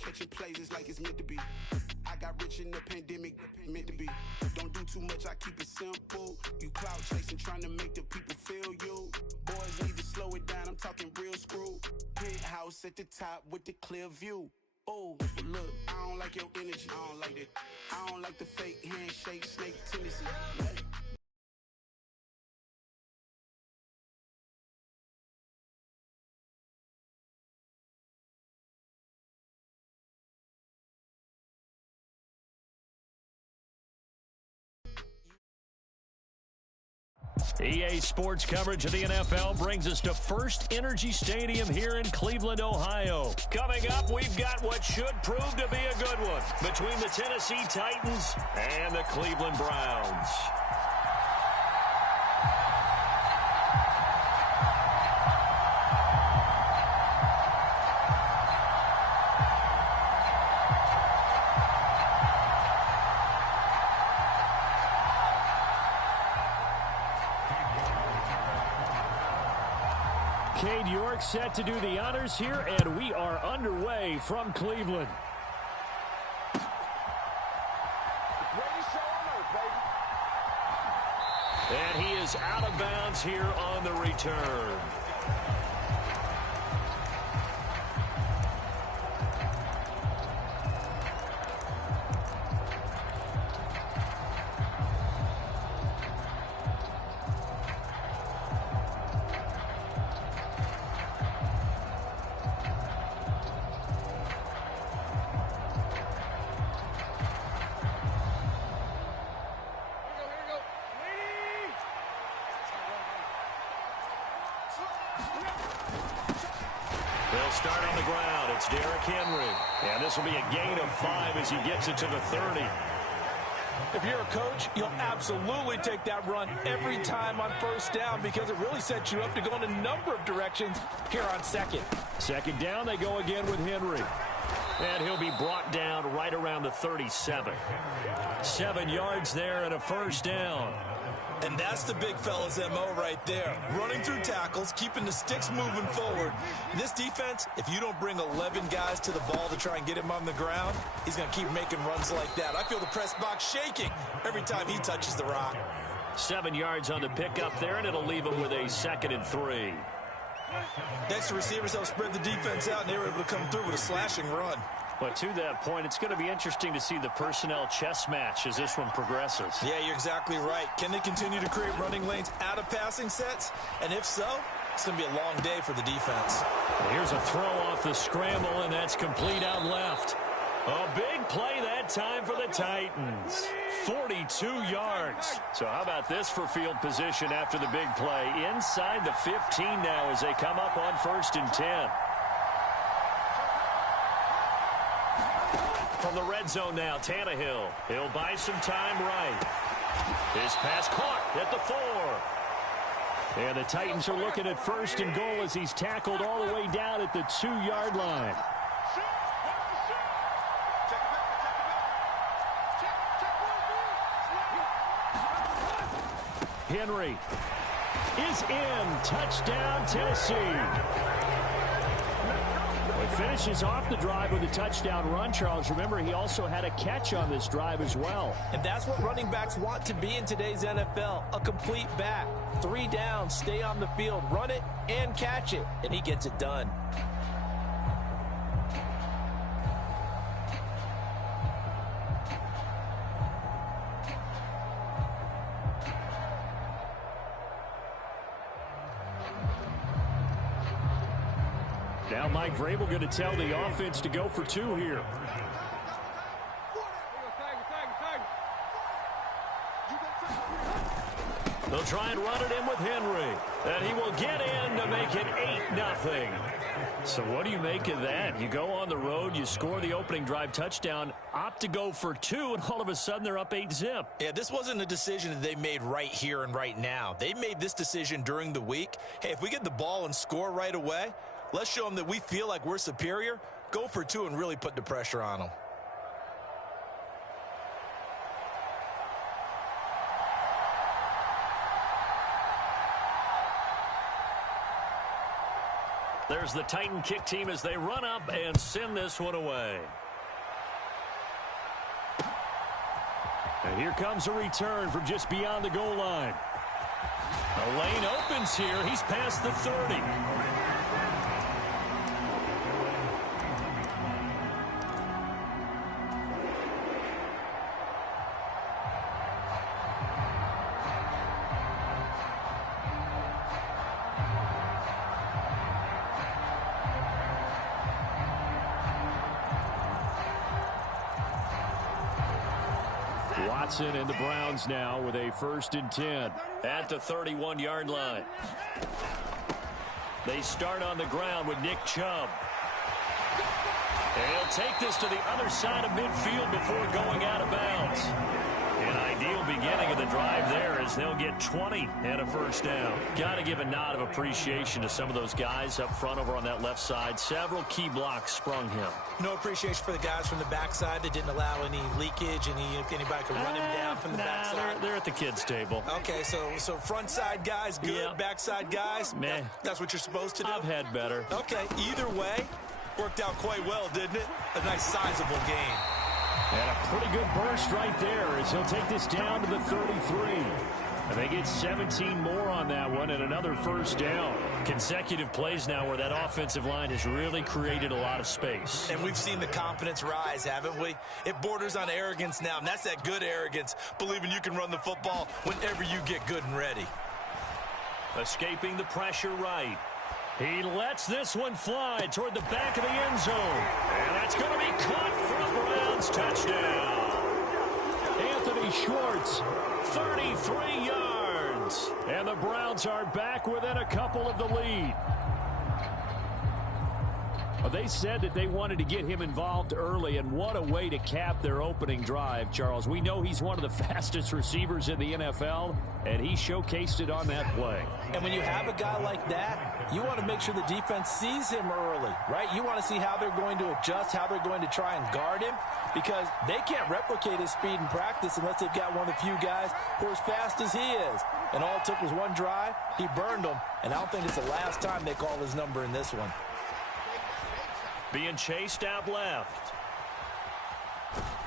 catching plays, it's like it's meant to be. I got rich in the pandemic, meant to be. Don't do too much, I keep it simple. You clout chasing, trying to make the people feel you. Boys need to slow it down, I'm talking real screw. Penthouse at the top with the clear view. Oh, look, I don't like your energy, I don't like it. I don't like the fake handshake, snake tendency. EA Sports coverage of the NFL brings us to First Energy Stadium here in Cleveland, Ohio. Coming up, we've got what should prove to be a good one between the Tennessee Titans and the Cleveland Browns. Cade York set to do the honors here, and we are underway from Cleveland. And he is out of bounds here on the return. They'll start on the ground. It's Derrick Henry. And this will be a gain of 5 as he gets it to the 30. If you're a coach, you'll absolutely take that run every time on first down because it really sets you up to go in a number of directions here on second. Second down, they go again with Henry. And he'll be brought down right around the 37. 7 yards there and a first down. And that's the big fella's MO right there. Running through tackles, keeping the sticks moving forward. This defense, if you don't bring 11 guys to the ball to try and get him on the ground, he's going to keep making runs like that. I feel the press box shaking every time he touches the rock. 7 yards on the pickup there, and it'll leave him with a 2nd and 3. Thanks to receivers, they'll spread the defense out, and they were able to come through with a slashing run. But to that point, it's going to be interesting to see the personnel chess match as this one progresses. Yeah, you're exactly right. Can they continue to create running lanes out of passing sets? And if so, it's going to be a long day for the defense. Here's a throw off the scramble, and that's complete out left. A big play that time for the Titans. 42 yards. So how about this for field position after the big play? Inside the 15 now as they come up on 1st and 10. From the red zone now, Tannehill. He'll buy some time right. His pass caught at the 4. And the Titans are looking at 1st and goal as he's tackled all the way down at the 2-yard line. Henry is in. Touchdown, Tennessee. It finishes off the drive with a touchdown run, Charles. Remember, he also had a catch on this drive as well. And that's what running backs want to be in today's NFL, a complete back. 3 down, stay on the field, run it, and catch it. And he gets it done. Now Mike Vrabel going to tell the offense to go for 2 here. They'll try and run it in with Henry. And he will get in to make it 8-0. So what do you make of that? You go on the road, you score the opening drive touchdown, opt to go for 2, and all of a sudden they're up 8-zip. Yeah, this wasn't a decision that they made right here and right now. They made this decision during the week. Hey, if we get the ball and score right away, let's show them that we feel like we're superior. Go for 2 and really put the pressure on them. There's comes the Titan kick team as they run up and send this one away. And here comes a return from just beyond the goal line. The lane opens here. He's past the 30. Watson and the Browns now with a 1st and 10 at the 31-yard line. They start on the ground with Nick Chubb. And he'll take this to the other side of midfield before going out of bounds. An ideal beginning of the drive there as they'll get 20 and a 1st down. Got to give a nod of appreciation to some of those guys up front over on that left side. Several key blocks sprung him. No appreciation for the guys from the backside that didn't allow any leakage, anybody could run him down from the backside. They're at the kids' table. Okay, so front side guys good, yeah. Backside guys, meh. That's what you're supposed to do? I've had better. Okay, either way, worked out quite well, didn't it? A nice sizable gain. And a pretty good burst right there as he'll take this down to the 33. And they get 17 more on that one and another 1st down. Consecutive plays now where that offensive line has really created a lot of space. And we've seen the confidence rise, haven't we? It borders on arrogance now, and that's that good arrogance, believing you can run the football whenever you get good and ready. Escaping the pressure right. He lets this one fly toward the back of the end zone. And that's going to be caught for a Browns touchdown. Anthony Schwartz, 33 yards. And the Browns are back within a couple of the lead. Well, they said that they wanted to get him involved early, and what a way to cap their opening drive, Charles. We know he's one of the fastest receivers in the NFL, and he showcased it on that play. And when you have a guy like that, you want to make sure the defense sees him early, right? You want to see how they're going to adjust, how they're going to try and guard him, because they can't replicate his speed in practice unless they've got one of the few guys who are as fast as he is. And all it took was one drive. He burned them, and I don't think it's the last time they call his number in this one. Being chased out left.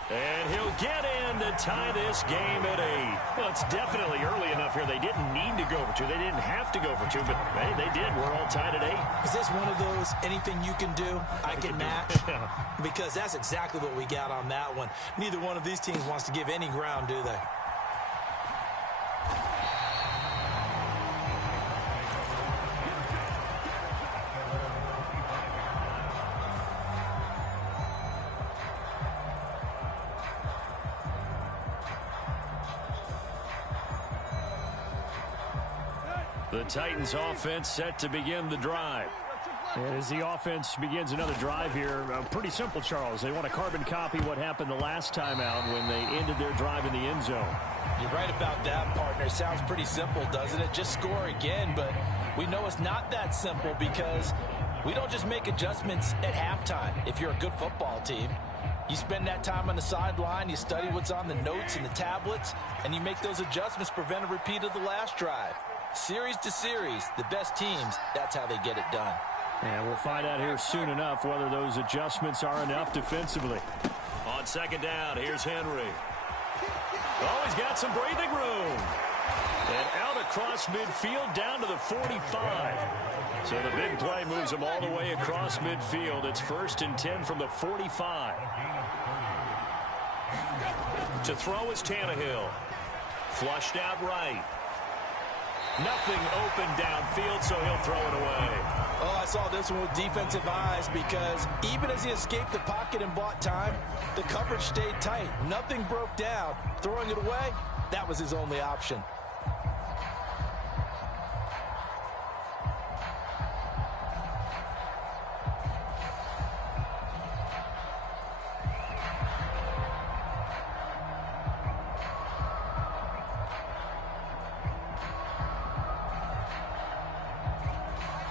And he'll get in to tie this game at 8. Well, it's definitely early enough here. They didn't need to go for 2. They didn't have to go for 2, but hey, they did. We're all tied at 8. Is this one of those anything you can do, I can match? Because that's exactly what we got on that one. Neither one of these teams wants to give any ground, do they? The Titans offense set to begin the drive. And as the offense begins another drive here, pretty simple, Charles. They want to carbon copy what happened the last time out when they ended their drive in the end zone. You're right about that, partner. Sounds pretty simple, doesn't it? Just score again, but we know it's not that simple because we don't just make adjustments at halftime if you're a good football team. You spend that time on the sideline, you study what's on the notes and the tablets, and you make those adjustments to prevent a repeat of the last drive. Series to series, the best teams, that's how they get it done. And we'll find out here soon enough whether those adjustments are enough defensively. On 2nd down, here's Henry. Oh, he's got some breathing room. And out across midfield down to the 45. So the big play moves him all the way across midfield. It's 1st and 10 from the 45. To throw is Tannehill. Flushed out right. Nothing open downfield, so he'll throw it away. Oh, I saw this one with defensive eyes because even as he escaped the pocket and bought time, the coverage stayed tight. Nothing broke down. Throwing it away, that was his only option.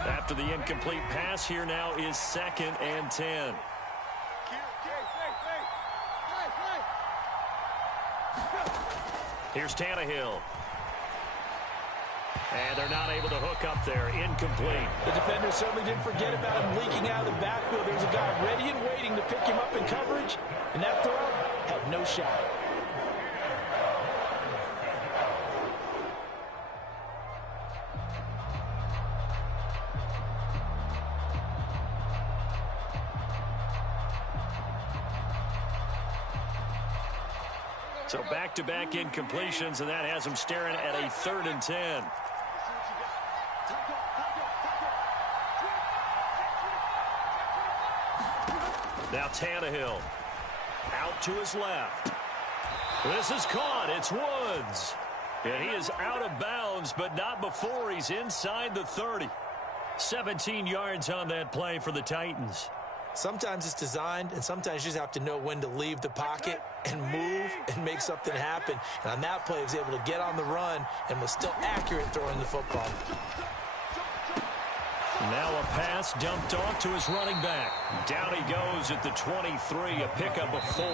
After the incomplete pass, here now is 2nd and 10. Here's Tannehill. And they're not able to hook up there. Incomplete. The defender certainly didn't forget about him leaking out of the backfield. There was a guy ready and waiting to pick him up in coverage, and that throw had no shot. So back-to-back incompletions, and that has them staring at a 3rd and 10. Now Tannehill out to his left. This is caught. It's Woods. And he is out of bounds, but not before he's inside the 30. 17 yards on that play for the Titans. Sometimes it's designed, and sometimes you just have to know when to leave the pocket and move and make something happen. And on that play, he was able to get on the run and was still accurate throwing the football. Now a pass dumped off to his running back. Down he goes at the 23, a pickup of 4.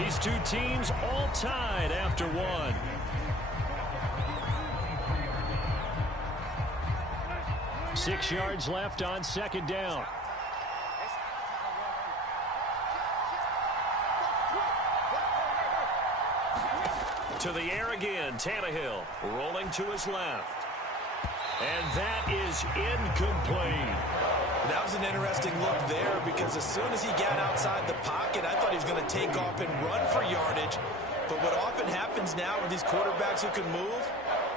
These two teams all tied after one. Six yards left on 2nd down. To the air again, Tannehill rolling to his left. And that is incomplete. That was an interesting look there because as soon as he got outside the pocket, I thought he was going to take off and run for yardage. But what often happens now with these quarterbacks who can move,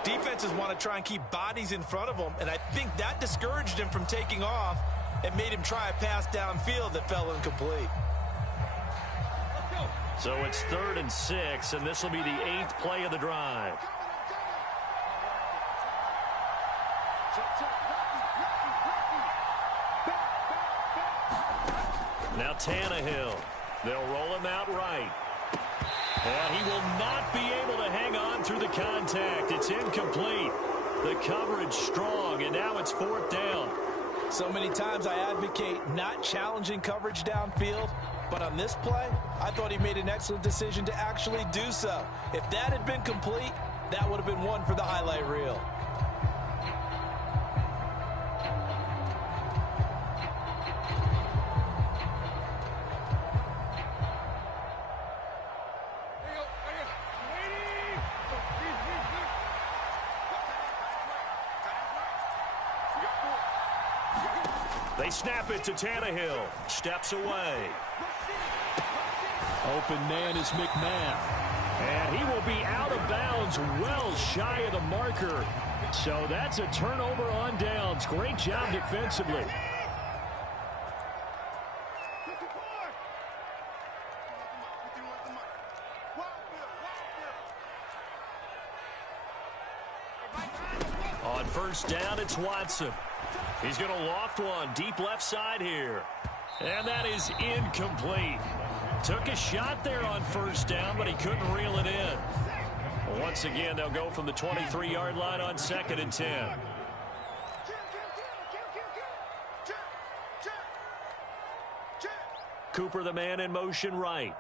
defenses want to try and keep bodies in front of them, and I think that discouraged him from taking off and made him try a pass downfield that fell incomplete. So it's 3rd and 6, and this will be the 8th play of the drive. Now Tannehill. They'll roll him out right. And he will not be able to hang on through the contact. It's incomplete. The coverage strong, and now it's 4th down. So many times I advocate not challenging coverage downfield, but on this play, I thought he made an excellent decision to actually do so. If that had been complete, that would have been one for the highlight reel. They snap it to Tannehill. Steps away. Open man is McMath. And he will be out of bounds well shy of the marker. So that's a turnover on downs. Great job defensively. On 1st down, it's Watson. He's going to loft one deep left side here. And that is incomplete. Took a shot there on 1st down, but he couldn't reel it in. Once again, they'll go from the 23-yard line on 2nd and 10. Cooper, the man in motion right.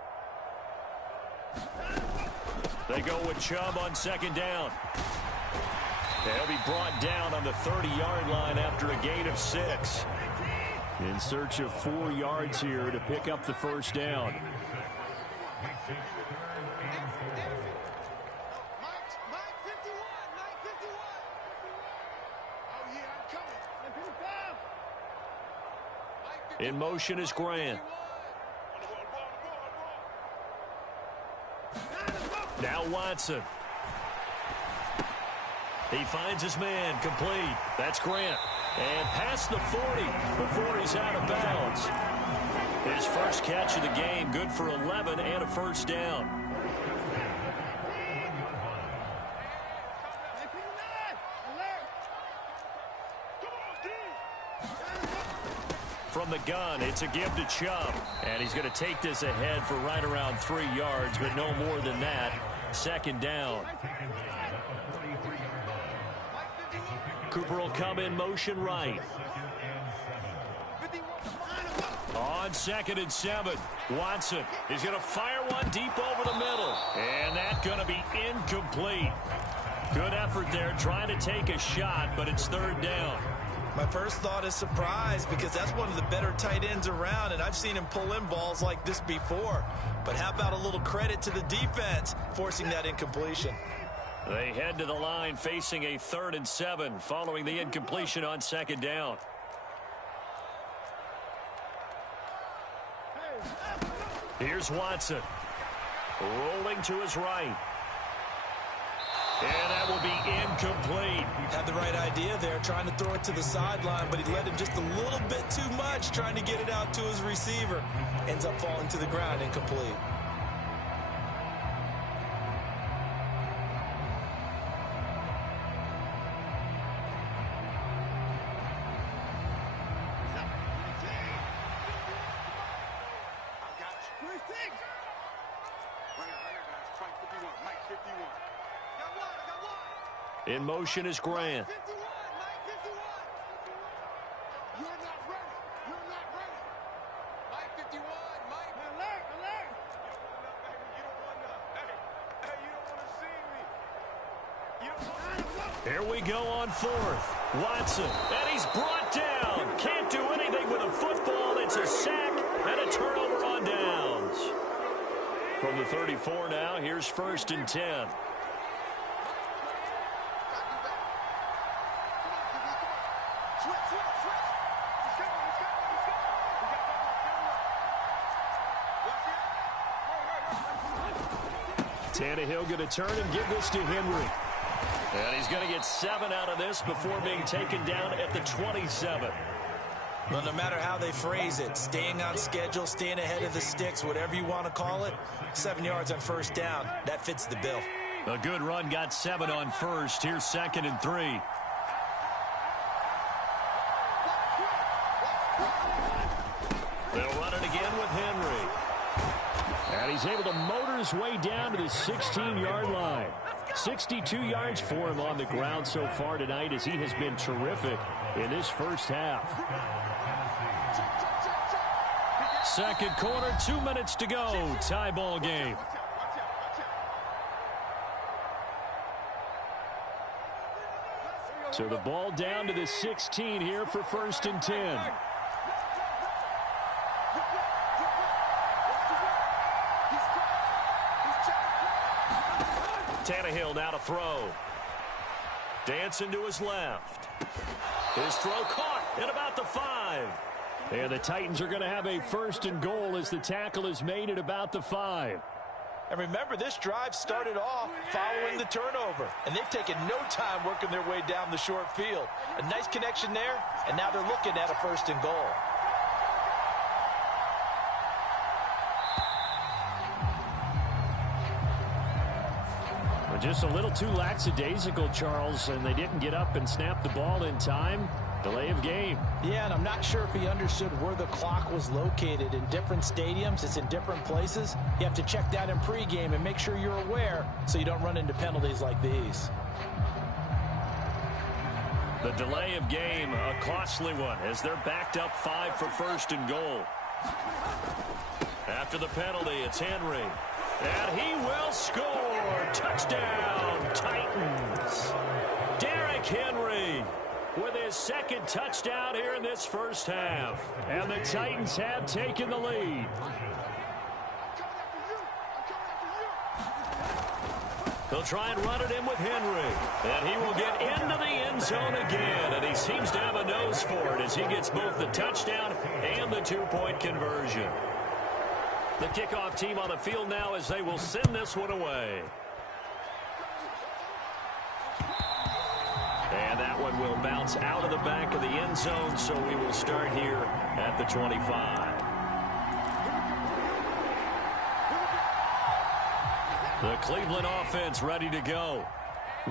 They go with Chubb on 2nd down. They'll be brought down on the 30-yard line after a gain of 6. In search of 4 yards here to pick up the 1st down. In motion is Grant. Now Watson. He finds his man, complete. That's Grant. And past the 40 before he's out of bounds. His first catch of the game, good for 11 and a 1st down. From the gun, it's a give to Chubb. And he's going to take this ahead for right around 3 yards, but no more than that. 2nd down. Cooper will come in motion right. On 2nd and 7, Watson is going to fire one deep over the middle. And that's going to be incomplete. Good effort there trying to take a shot, but it's third down. My first thought is surprise because that's one of the better tight ends around, and I've seen him pull in balls like this before. But how about a little credit to the defense forcing that incompletion? They head to the line facing a 3rd and 7 following the incompletion on second down. Here's Watson. Rolling to his right. And that will be incomplete. Had the right idea there, trying to throw it to the sideline, but he led him just a little bit too much, trying to get it out to his receiver. Ends up falling to the ground, incomplete. In motion is Grant. Here we go on 4th. Watson, and he's brought down. Can't do anything with a football. It's a sack and a turnover on downs. From the 34 now, here's 1st and 10. Tannehill going to turn and give this to Henry. And he's going to get 7 out of this before being taken down at the 27. Well, no matter how they phrase it, staying on schedule, staying ahead of the sticks, whatever you want to call it, 7 yards on 1st down, that fits the bill. A good run got 7 on 1st. Here's 2nd and 3. They'll run it again with Henry. And he's able to motor his way down to the 16-yard line. 62 yards for him on the ground so far tonight as he has been terrific in this first half. Second quarter, 2 minutes to go. Tie ball game. So the ball down to the 16 here for 1st and 10. Tannehill now to throw. Dancing to his left. His throw caught at about the 5. And the Titans are going to have a 1st and goal as the tackle is made at about the 5. And remember, this drive started off following the turnover. And they've taken no time working their way down the short field. A nice connection there, and now they're looking at a 1st and goal. Just a little too lackadaisical, Charles, and they didn't get up and snap the ball in time. Delay of game. Yeah, and I'm not sure if he understood where the clock was located. In different stadiums, it's in different places. You have to check that in pregame and make sure you're aware so you don't run into penalties like these. The delay of game, a costly one, as they're backed up 5 for 1st and goal. After the penalty, it's Henry. And he will score. Touchdown, Titans. Derrick Henry with his 2nd touchdown here in this first half. And the Titans have taken the lead. They'll try and run it in with Henry. And he will get into the end zone again. And he seems to have a nose for it as he gets both the touchdown and the 2-point conversion. The kickoff team on the field now as they will send this one away. And that one will bounce out of the back of the end zone, so we will start here at the 25. The Cleveland offense ready to go.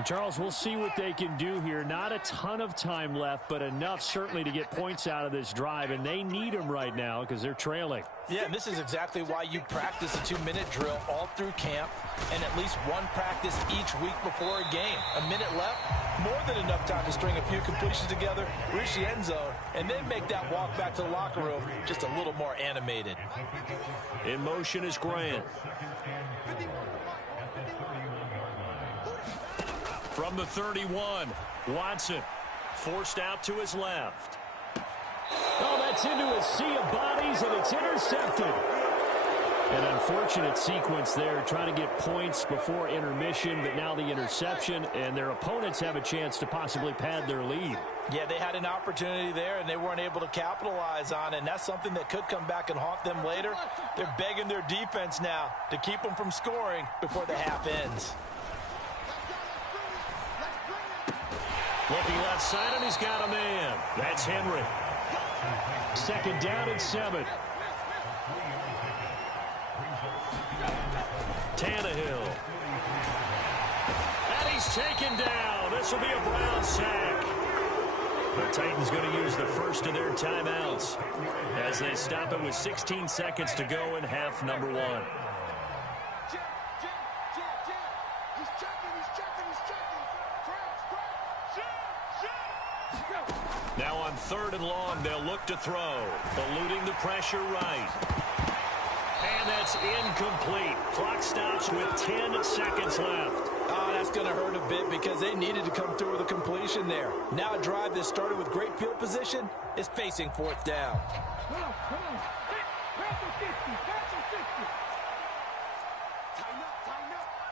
Charles, we'll see what they can do here. Not a ton of time left, but enough certainly to get points out of this drive, and they need them right now because they're trailing. Yeah, and this is exactly why you practice a 2-minute drill all through camp and at least one practice each week before a game. A minute left, more than enough time to string a few completions together, reach the end zone, and then make that walk back to the locker room just a little more animated. In motion is Grant. From the 31, Watson forced out to his left. Oh, that's into a sea of bodies, and it's intercepted. An unfortunate sequence there, trying to get points before intermission, but now the interception, and their opponents have a chance to possibly pad their lead. Yeah, they had an opportunity there, and they weren't able to capitalize on it, and that's something that could come back and haunt them later. They're begging their defense now to keep them from scoring before the half ends. Looking left side, and he's got a man. That's Henry. Second down and 7. Tannehill. And he's taken down. This will be a Brown sack. The Titans going to use the first of their timeouts as they stop it with 16 seconds to go in half number 1. Now on 3rd and long, they'll look to throw. Eluding the pressure right. And that's incomplete. Clock stops with 10 seconds left. Oh, that's going to hurt a bit because they needed to come through with a completion there. Now a drive that started with great field position is facing 4th down. Come on. Pass for 50. Tighten up.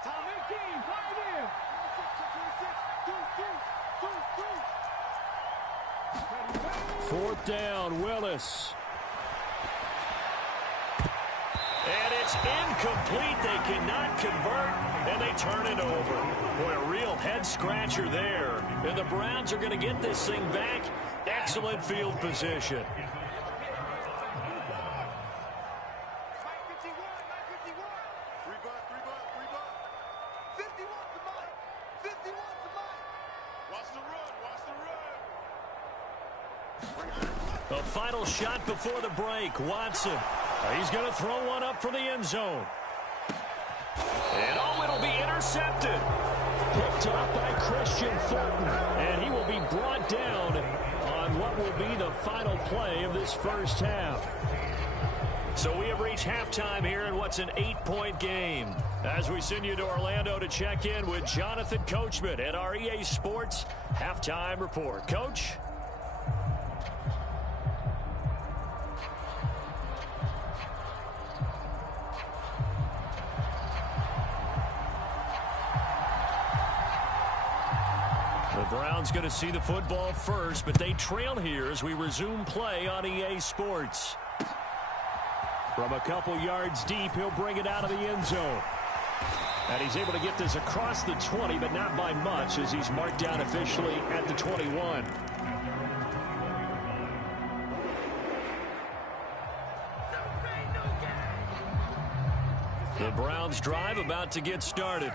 Time 18. Right in. 4th down, Willis. And it's incomplete. They cannot convert, and they turn it over. Boy, a real head-scratcher there. And the Browns are going to get this thing back. Excellent field position. The final shot before the break. Watson. He's going to throw one up for the end zone. And it'll be intercepted. Picked up by Christian Fulton. And he will be brought down on what will be the final play of this first half. So we have reached halftime here in what's an 8-point game. As we send you to Orlando to check in with Jonathan Coachman at our EA Sports Halftime Report. Coach? The Browns going to see the football first, but they trail here as we resume play on EA Sports. From a couple yards deep, he'll bring it out of the end zone. And he's able to get this across the 20, but not by much, as he's marked down officially at the 21. The Browns drive about to get started.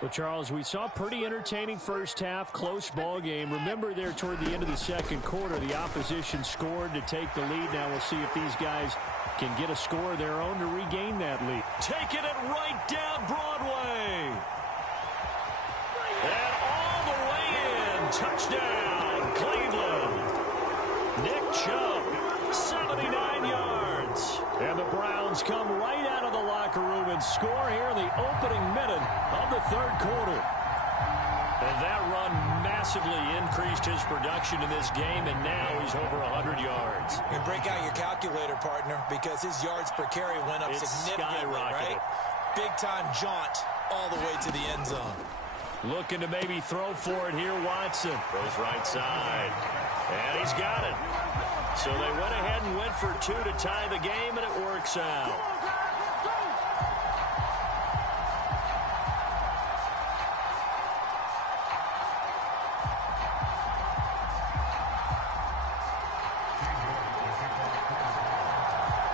Well, Charles, we saw a pretty entertaining first half, close ball game. Remember there toward the end of the second quarter, the opposition scored to take the lead. Now we'll see if these guys can get a score of their own to regain that lead. Taking it right down Broadway. And all the way in. Touchdown, Cleveland. Nick Chubb, 79 yards. And the Browns come right out of the locker room and score here in the opening minute of the third quarter. And that run massively increased his production in this game, and now he's over 100 yards. And break out your calculator, partner, because his yards per carry went up significantly, right? Big-time jaunt all the way to the end zone. Looking to maybe throw for it here, Watson. Goes right side. And he's got it. So they went ahead and went for 2 to tie the game, and it works out.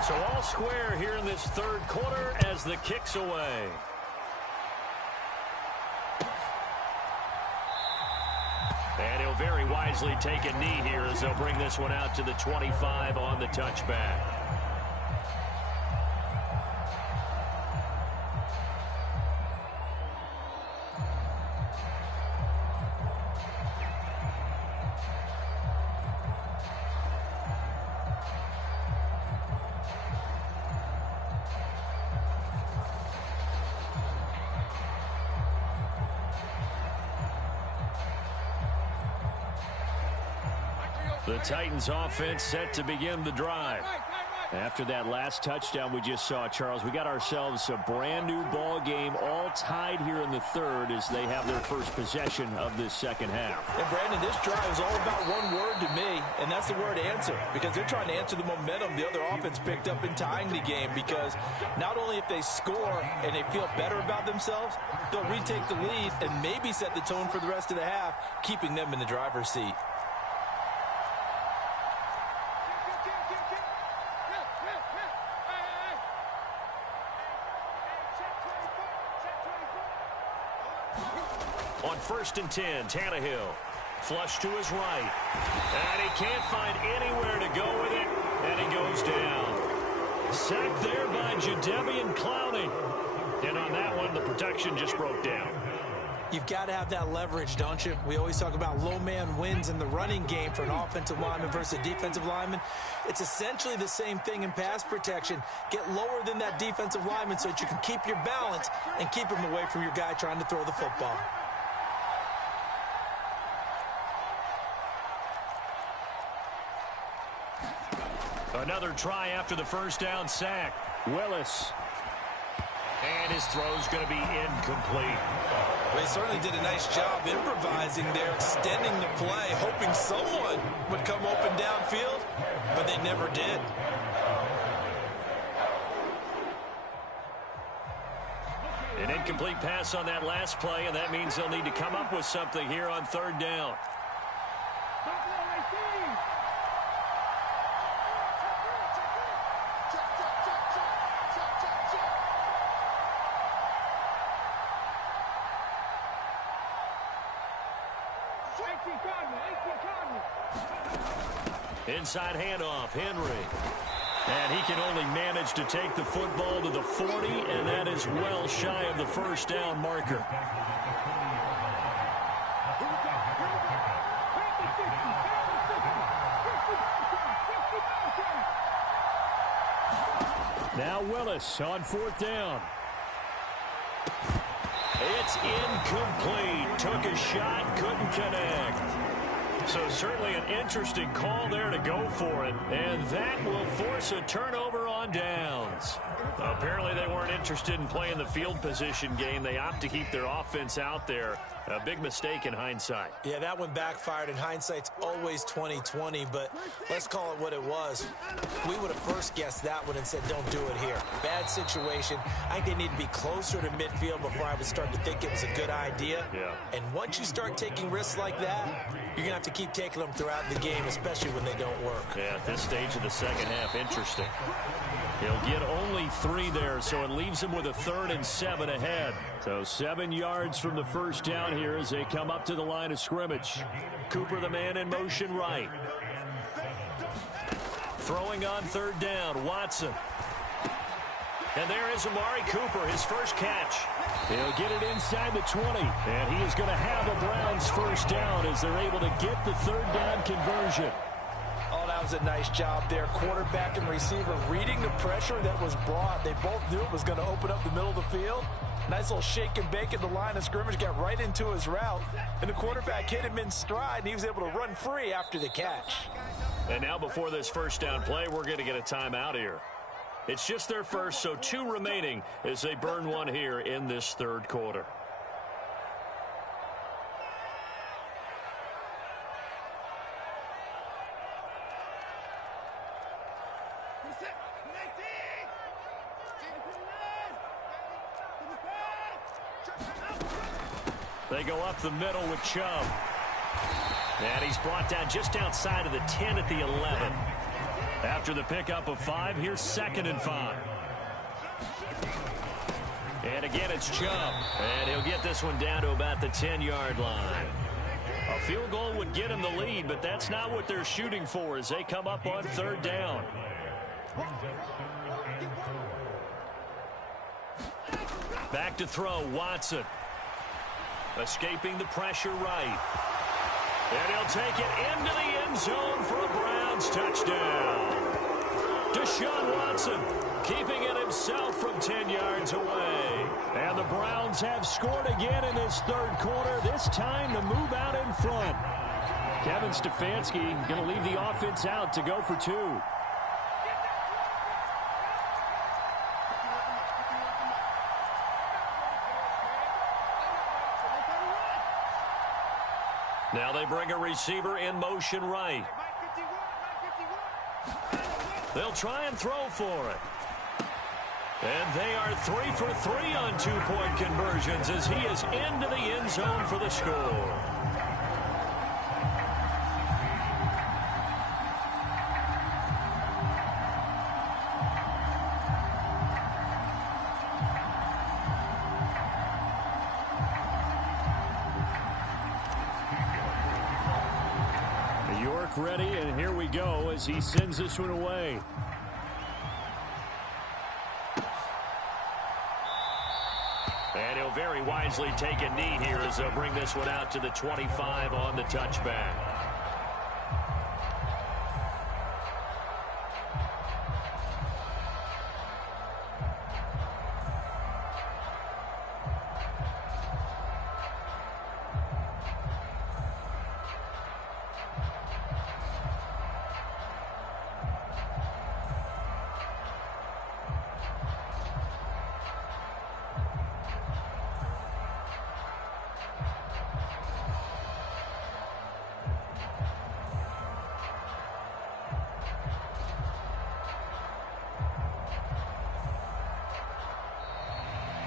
So all square here in this third quarter as the kick's away. And he'll very wisely take a knee here as they'll bring this one out to the 25 on the touchback. The Titans offense set to begin the drive. After that last touchdown we just saw, Charles, we got ourselves a brand new ball game, all tied here in the third as they have their first possession of this second half. And Brandon, this drive is all about one word to me, and that's the word answer, because they're trying to answer the momentum the other offense picked up in tying the game, because not only if they score and they feel better about themselves, they'll retake the lead and maybe set the tone for the rest of the half, keeping them in the driver's seat. On 1st and 10, Tannehill. Flush to his right. And he can't find anywhere to go with it. And he goes down. Sacked there by Jadeveon Clowney. And on that one, the protection just broke down. You've got to have that leverage, don't you? We always talk about low man wins in the running game for an offensive lineman versus a defensive lineman. It's essentially the same thing in pass protection. Get lower than that defensive lineman so that you can keep your balance and keep him away from your guy trying to throw the football. Another try after the first down sack. Willis. And his throw's going to be incomplete. They certainly did a nice job improvising there, extending the play, hoping someone would come open downfield, but they never did. An incomplete pass on that last play, and that means they'll need to come up with something here on 3rd down. Inside handoff, Henry. And he can only manage to take the football to the 40, and that is well shy of the first down marker. Now Willis on 4th down. It's incomplete. Took a shot, couldn't connect. So certainly an interesting call there to go for it. And that will force a turnover on downs. Apparently they weren't interested in playing the field position game. They opt to keep their offense out there. A big mistake in hindsight. Yeah, that one backfired, and hindsight's always 20/20, but let's call it what it was. We would have first guessed that one and said, don't do it here. Bad situation. I think they need to be closer to midfield before I would start to think it was a good idea. Yeah. And once you start taking risks like that, you're going to have to keep taking them throughout the game, especially when they don't work. Yeah, at this stage of the second half, interesting. He'll get only 3 there, so it leaves him with a 3rd and 7 ahead. So 7 yards from the first down here as they come up to the line of scrimmage. Cooper, the man in motion right. Throwing on 3rd down, Watson. And there is Amari Cooper, his first catch. He'll get it inside the 20, and he is going to have a Browns first down as they're able to get the 3rd down conversion. Oh, that was a nice job there. Quarterback and receiver reading the pressure that was brought. They both knew it was going to open up the middle of the field. Nice little shake and bake at the line of scrimmage, got right into his route. And the quarterback hit him in stride, and he was able to run free after the catch. And now before this first down play, we're going to get a timeout here. It's just their first, so 2 remaining as they burn one here in this 3rd quarter. They go up the middle with Chubb. And he's brought down just outside of the 10 at the 11. After the pickup of 5, here's 2nd and 5. And again, it's Chubb. And he'll get this one down to about the 10-yard line. A field goal would get him the lead, but that's not what they're shooting for as they come up on 3rd down. Back to throw, Watson. Escaping the pressure right. And he'll take it into the end zone for a Browns touchdown. Deshaun Watson keeping it himself from 10 yards away. And the Browns have scored again in this 3rd quarter, this time to move out in front. Kevin Stefanski going to leave the offense out to go for two. Now they bring a receiver in motion right. They'll try and throw for it. And they are 3 for 3 on two-point conversions as he is into the end zone for the score. York ready, and here we go as he sends this one away. And he'll very wisely take a knee here as they'll bring this one out to the 25 on the touchback.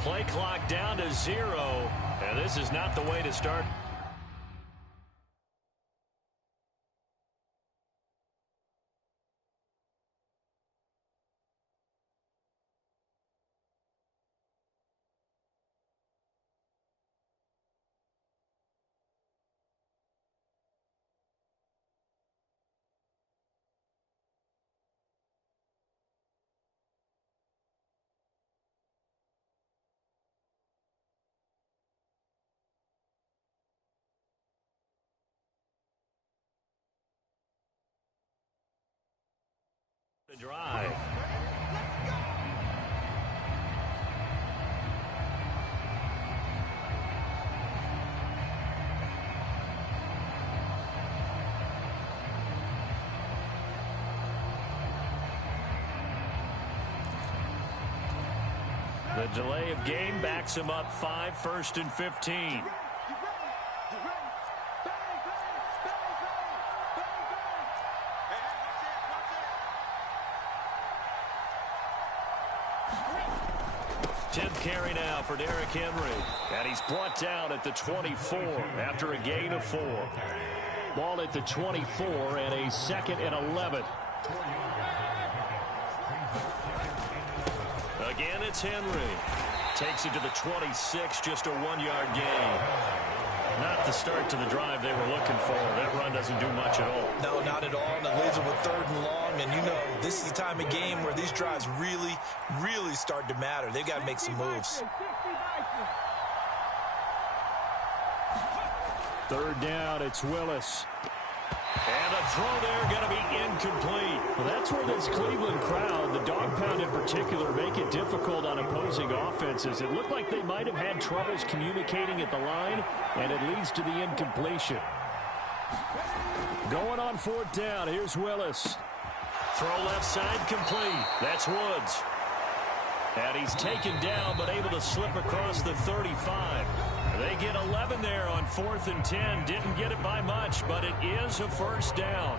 Play clock down to 0, and this is not the way to start. Drive. The delay of game backs him up 5, 1st and 15. Carry now for Derrick Henry. And he's brought down at the 24 after a gain of 4. Ball at the 24 and a 2nd and 11. Again, it's Henry. Takes it to the 26, just a 1-yard gain. Not the start to the drive they were looking for. That run doesn't do much at all. No, not at all. And it leaves them with 3rd and long. And you know, this is the time of game where these drives really, really start to matter. They've got to make some moves. 3rd down, it's Willis. And a throw there going to be incomplete. Well, that's where this Cleveland crowd, the dog pound in particular, make it difficult on opposing offenses. It looked like they might have had troubles communicating at the line, and it leads to the incompletion. Going on 4th down, here's Willis. Throw left side complete. That's Woods. And he's taken down but able to slip across the 35. They get 11 there on 4th and 10. Didn't get it by much, but it is a 1st down.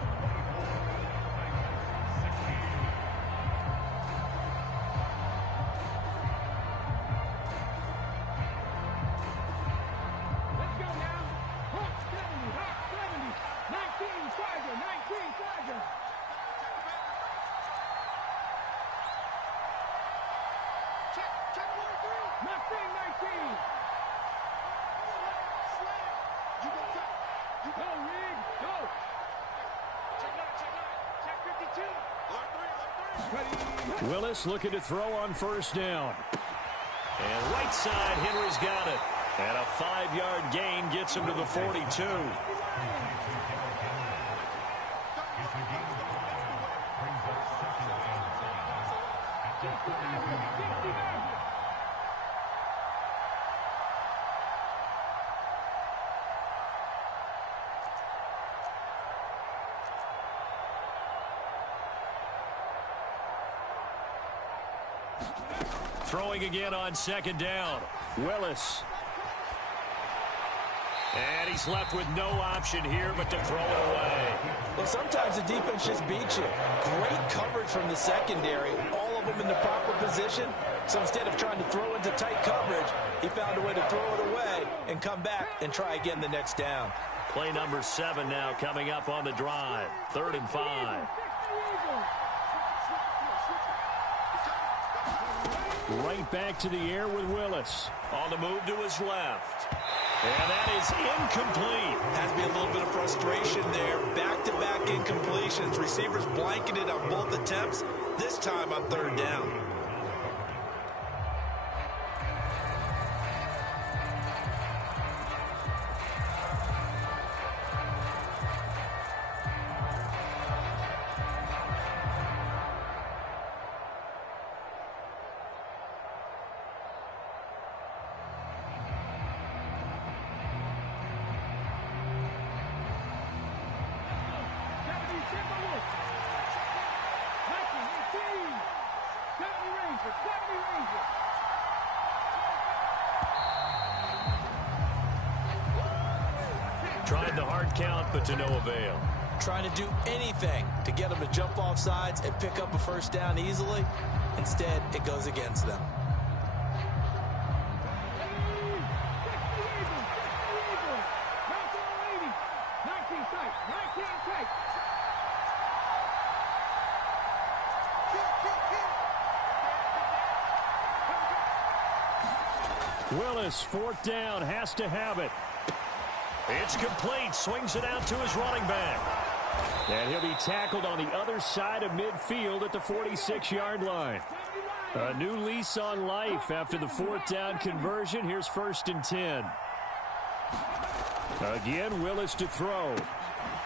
Let's go now. Hawk 70, Hawk 70. 19, Tiger, 19, Tiger. Check 43. Nothing, 19. You go top. You go, Rig. Go. Check 9. Check 52. Ready. Willis looking to throw on 1st down. And right side, Henry's got it. And a 5-yard gain gets him to the 42. Throwing again on second down. Willis. And he's left with no option here but to throw it away. Well, sometimes the defense just beats you. Great coverage from the secondary. All of them in the proper position. So instead of trying to throw into tight coverage, he found a way to throw it away and come back and try again the next down. Play number 7 now coming up on the drive. 3rd and 5. Right back to the air with Willis. On the move to his left. And that is incomplete. Has to be a little bit of frustration there. Back-to-back incompletions. Receivers blanketed on both attempts, this time on 3rd down. Tried the hard count, but to no avail. Trying to do anything to get them to jump off sides and pick up a first down easily. Instead, it goes against them. Willis, 4th down, has to have it. It's complete. Swings it out to his running back. And he'll be tackled on the other side of midfield at the 46-yard line. A new lease on life after the 4th down conversion. Here's 1st and 10. Again, Willis to throw.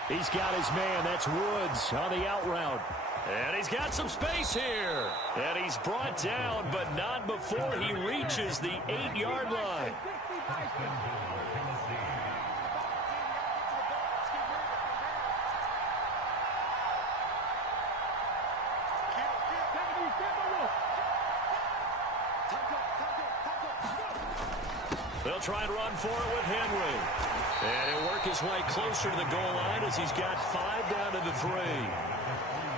He's got his man. That's Woods on the out route. And he's got some space here. And he's brought down, but not before he reaches the 8-yard line. They'll try and run for it with Henry. And he'll work his way closer to the goal line as he's got 5 down to the 3.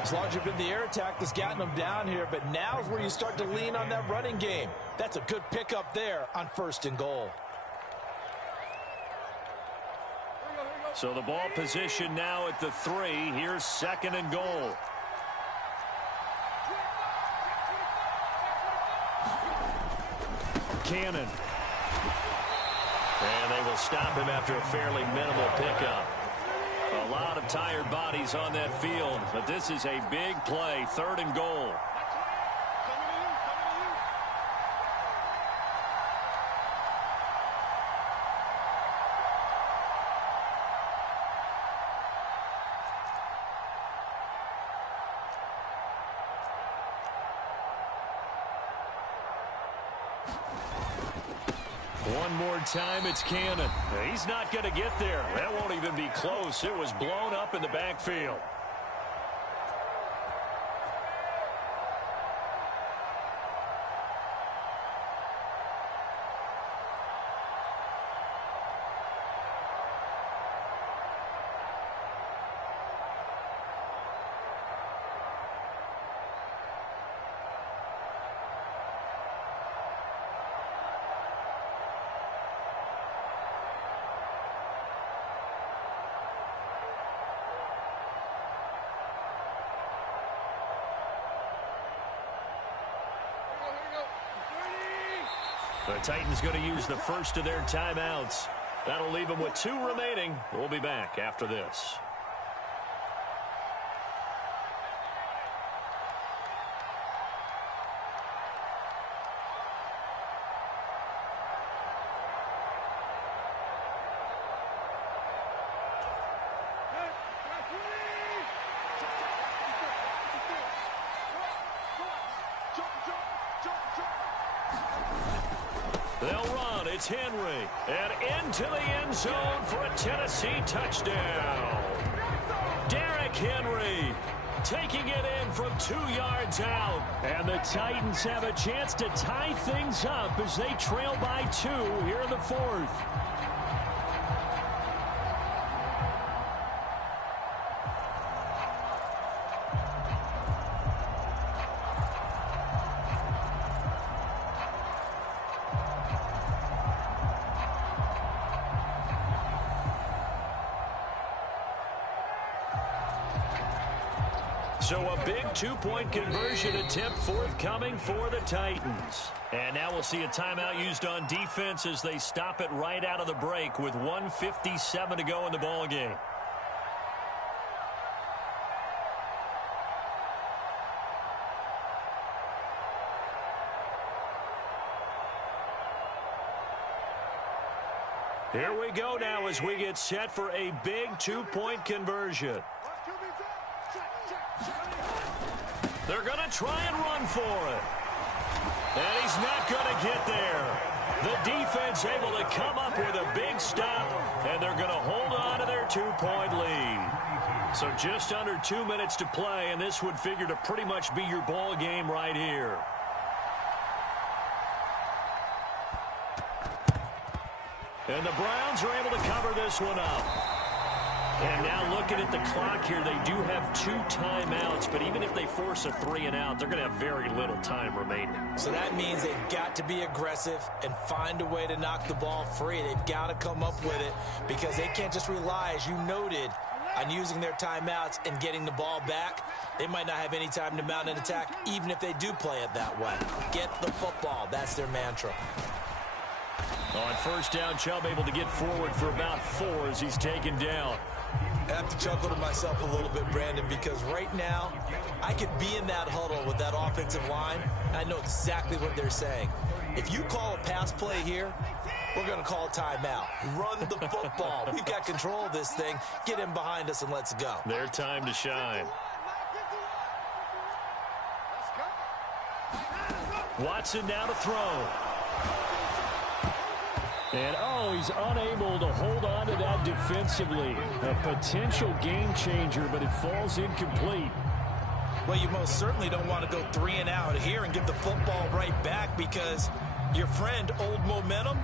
As long as you've been the air attack that's gotten them down here, but now is where you start to lean on that running game. That's a good pickup there on 1st and goal. So the ball position now at the 3. Here's 2nd and goal. Cannon. And they will stop him after a fairly minimal pickup. A lot of tired bodies on that field, but this is a big play. 3rd and goal. One more time, it's Cannon. He's not going to get there. That won't even be close. It was blown up in the backfield. The Titans going to use the first of their timeouts. That'll leave them with 2 remaining. We'll be back after this. They'll run. It's Henry. And into the end zone for a Tennessee touchdown. Derrick Henry taking it in from 2 yards out. And the Titans have a chance to tie things up as they trail by 2 here in the 4th. So a big 2-point conversion attempt forthcoming for the Titans. And now we'll see a timeout used on defense as they stop it right out of the break with 1:57 to go in the ballgame. Here we go now as we get set for a big 2-point conversion. They're going to try and run for it. And he's not going to get there. The defense able to come up with a big stop, and they're going to hold on to their 2-point lead. So just under 2 minutes to play, and this would figure to pretty much be your ball game right here. And the Browns are able to cover this one up. And now looking at the clock here, they do have 2 timeouts, but even if they force a 3-and-out, they're going to have very little time remaining. So that means they've got to be aggressive and find a way to knock the ball free. They've got to come up with it because they can't just rely, as you noted, on using their timeouts and getting the ball back. They might not have any time to mount an attack, even if they do play it that way. Get the football. That's their mantra. On first down, Chubb able to get forward for about 4 as he's taken down. I have to chuckle to myself a little bit, Brandon, because right now I could be in that huddle with that offensive line, and I know exactly what they're saying. If you call a pass play here, we're going to call a timeout. Run the football. We've got control of this thing. Get in behind us and let's go. Their time to shine. Watson now to throw. And, he's unable to hold on to that defensively. A potential game changer, but it falls incomplete. Well, you most certainly don't want to go 3-and-out here and get the football right back because your friend, Old Momentum,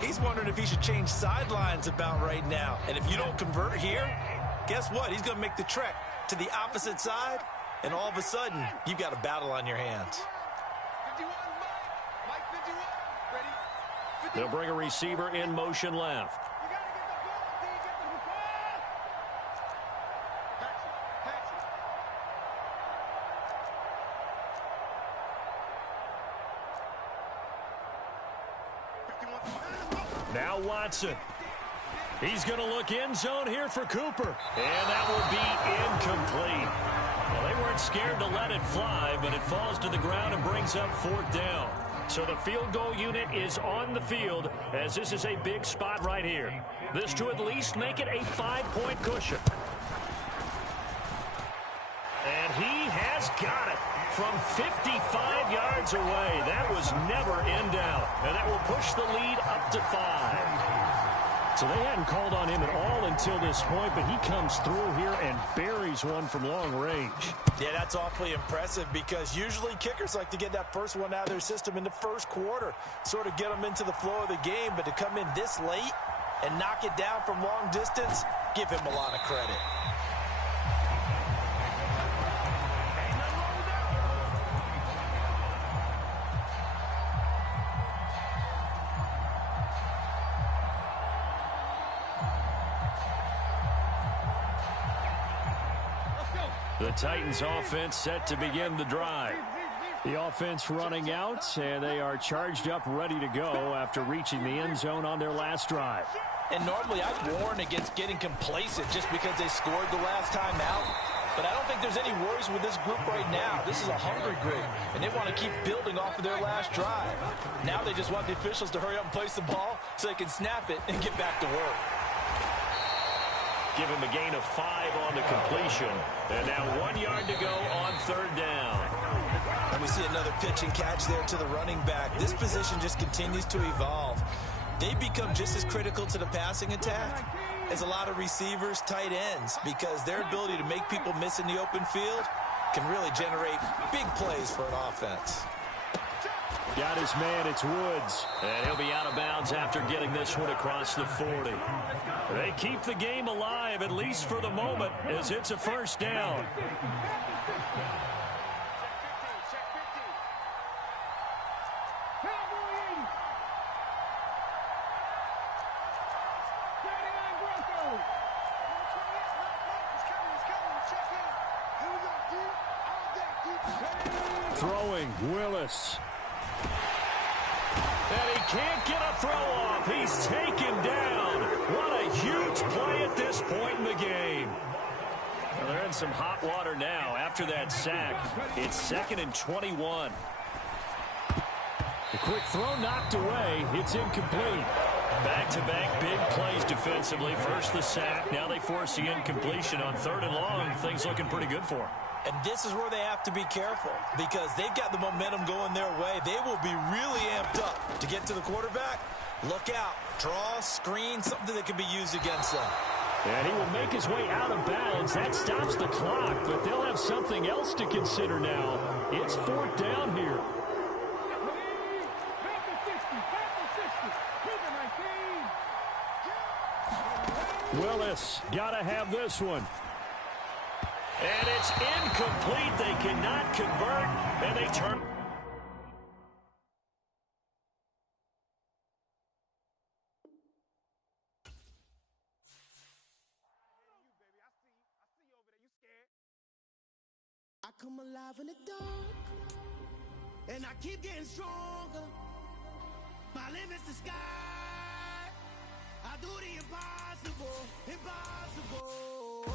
he's wondering if he should change sidelines about right now. And if you don't convert here, guess what? He's going to make the trek to the opposite side, and all of a sudden, you've got a battle on your hands. They'll bring a receiver in motion left. Now Watson. He's going to look end zone here for Cooper. And that will be incomplete. Well, they weren't scared to let it fly, but it falls to the ground and brings up 4th down. So the field goal unit is on the field as this is a big spot right here. This to at least make it a 5-point cushion. And he has got it from 55 yards away. That was never in doubt. And that will push the lead up to 5. So they hadn't called on him at all until this point, but he comes through here and buries one from long range. Yeah, that's awfully impressive because usually kickers like to get that first one out of their system in the first quarter, sort of get them into the flow of the game, but to come in this late and knock it down from long distance, give him a lot of credit. The Titans offense set to begin the drive. The offense running out, and they are charged up, ready to go after reaching the end zone on their last drive. And normally I'd warn against getting complacent just because they scored the last time out. But I don't think there's any worries with this group right now. This is a hungry group, and they want to keep building off of their last drive. Now they just want the officials to hurry up and place the ball so they can snap it and get back to work. Give him a gain of 5 on the completion. And now 1 yard to go on 3rd down. And we see another pitch and catch there to the running back. This position just continues to evolve. They become just as critical to the passing attack is a lot of receivers, tight ends, because their ability to make people miss in the open field can really generate big plays for an offense. Got his man, it's Woods. And he'll be out of bounds after getting this one across the 40. They keep the game alive, at least for the moment, as it's a first down. Throwing, Willis. And he can't get a throw off. He's taken down. What a huge play at this point in the game. Well, they're in some hot water now after that sack. It's 2nd and 21. The quick throw knocked away. It's incomplete. Back-to-back big plays defensively. First the sack. Now they force the incompletion on 3rd and long. Things looking pretty good for them. And this is where they have to be careful because they've got the momentum going their way. They will be really amped up to get to the quarterback. Look out. Draw, screen, something that can be used against them. And he will make his way out of bounds. That stops the clock, but they'll have something else to consider now. It's 4th down here. Willis, gotta have this one. And it's incomplete. They cannot convert, and they turn. I come alive in the dark, and I keep getting stronger. My limit's the sky. I do the impossible, impossible.